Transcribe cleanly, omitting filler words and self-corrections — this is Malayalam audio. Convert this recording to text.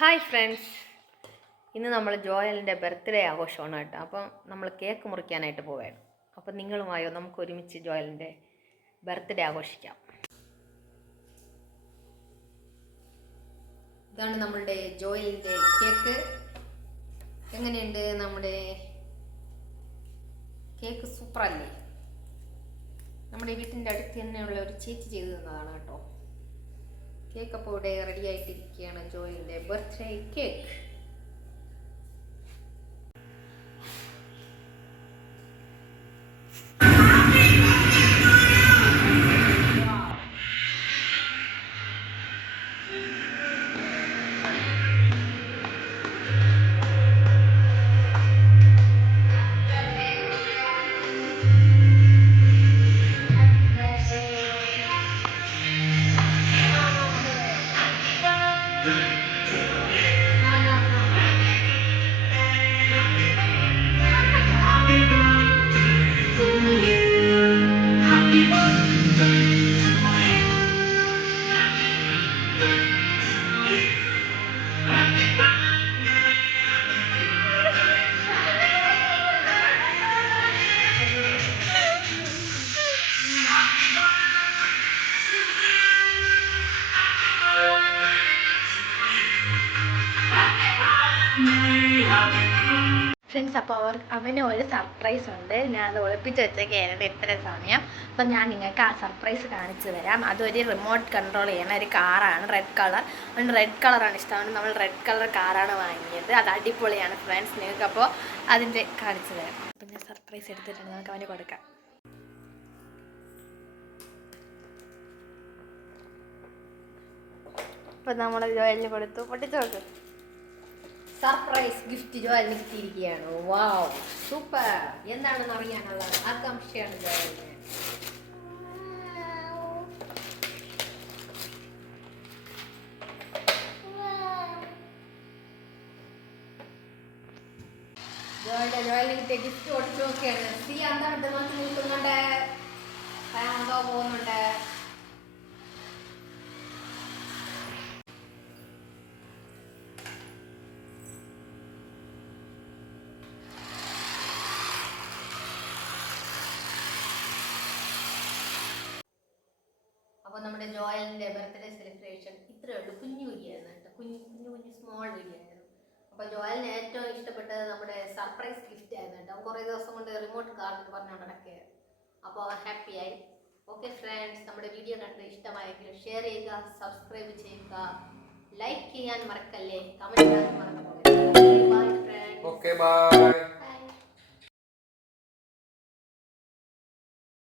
ഹായ് ഫ്രണ്ട്സ്, ഇന്ന് നമ്മൾ ജോയലിൻ്റെ ബർത്ത്ഡേ ആഘോഷമാണ് കേട്ടോ. അപ്പം നമ്മൾ കേക്ക് മുറിക്കാനായിട്ട് പോവുകയാണ്. അപ്പം നിങ്ങളുമായോ നമുക്ക് ഒരുമിച്ച് ജോയലിൻ്റെ ബർത്ത്ഡേ ആഘോഷിക്കാം. ഇതാണ് നമ്മളുടെ ജോയലിൻ്റെ കേക്ക്. എങ്ങനെയുണ്ട് നമ്മുടെ കേക്ക്? സൂപ്പറല്ലേ? നമ്മുടെ വീട്ടിൻ്റെ അടുത്ത് തന്നെയുള്ള ഒരു ചേച്ചി ചെയ്തു തന്നതാണ് കേട്ടോ. കേക്ക് അപ്പോൾ ഇവിടെ റെഡി ആയിട്ടിരിക്കുകയാണ്, ജോയിൻ്റെ ബർത്ത്ഡേ കേക്ക്. ഫ്രണ്ട്സ്, അപ്പോൾ അവന് ഒരു സർപ്രൈസ് ഉണ്ട്. ഞാൻ അത് ഒളിപ്പിച്ച് വെച്ചേക്കായിരുന്നു ഇത്ര സമയം. അപ്പം ഞാൻ നിങ്ങൾക്ക് ആ സർപ്രൈസ് കാണിച്ചു തരാം. അതൊരു റിമോട്ട് കൺട്രോൾ ചെയ്യണ ഒരു കാറാണ്, റെഡ് കളർ. അവന് റെഡ് കളറാണ് ഇഷ്ടം. അവന് നമ്മൾ റെഡ് കളർ കാറാണ് വാങ്ങിയത്. അത് അടിപൊളിയാണ് ഫ്രണ്ട്സ്. നിങ്ങൾക്ക് അപ്പോൾ അതിൻ്റെ കാണിച്ചു തരാം. അപ്പം ഞാൻ സർപ്രൈസ് എടുത്തിട്ടുണ്ട്, നമുക്ക് അവന് കൊടുക്കാം. അപ്പം നമ്മൾ ജോയലിന് കൊടുത്തു. പൊട്ടിച്ചു കൊടുക്കും. സർപ്രൈസ് ഗിഫ്റ്റ് ജോയലിന് കിട്ടിയിരിക്കുകയാണ്. Wow, super! എന്താണെന്ന് അറിയാനുള്ള ആകാംക്ഷയാണ് ജോയലിന്. ജോയലിന് കിട്ടിയ ഗിഫ്റ്റ് കൊടുത്തു നോക്കിയാണ്. സി എന്താണ്ട് നോക്കി നിൽക്കുന്നുണ്ട്, എന്തോ പോകുന്നുണ്ട്. അപ്പോൾ നമ്മുടെ ജോയലിൻ്റെ ബർത്ത്ഡേ സെലിബ്രേഷൻ ഇത്രയേ ഉള്ളൂ. കുഞ്ഞു വീഡിയോ ആയിരുന്നു കേട്ടോ, കുഞ്ഞു സ്മോൾ വീഡിയോ ആയിരുന്നു. അപ്പോൾ ജോയലിന് ഏറ്റവും ഇഷ്ടപ്പെട്ടത് നമ്മുടെ സർപ്രൈസ് ഗിഫ്റ്റ് ആയിരുന്നു കേട്ടോ. കുറേ ദിവസം കൊണ്ട് റിമോട്ട് കാർഡ് പറഞ്ഞുകൊണ്ട് നടക്കുകയായിരുന്നു. അപ്പോൾ ഹാപ്പിയായി. ഓക്കെ ഫ്രണ്ട്സ്, നമ്മുടെ വീഡിയോ കണ്ട് ഇഷ്ടമായെങ്കിൽ ഷെയർ ചെയ്യുക, സബ്സ്ക്രൈബ് ചെയ്യുക, ലൈക്ക് ചെയ്യാൻ മറക്കല്ലേ, കമൻറ്റ് ചെയ്യാൻ മറക്കല്ലേ. Bye friends. Okay bye.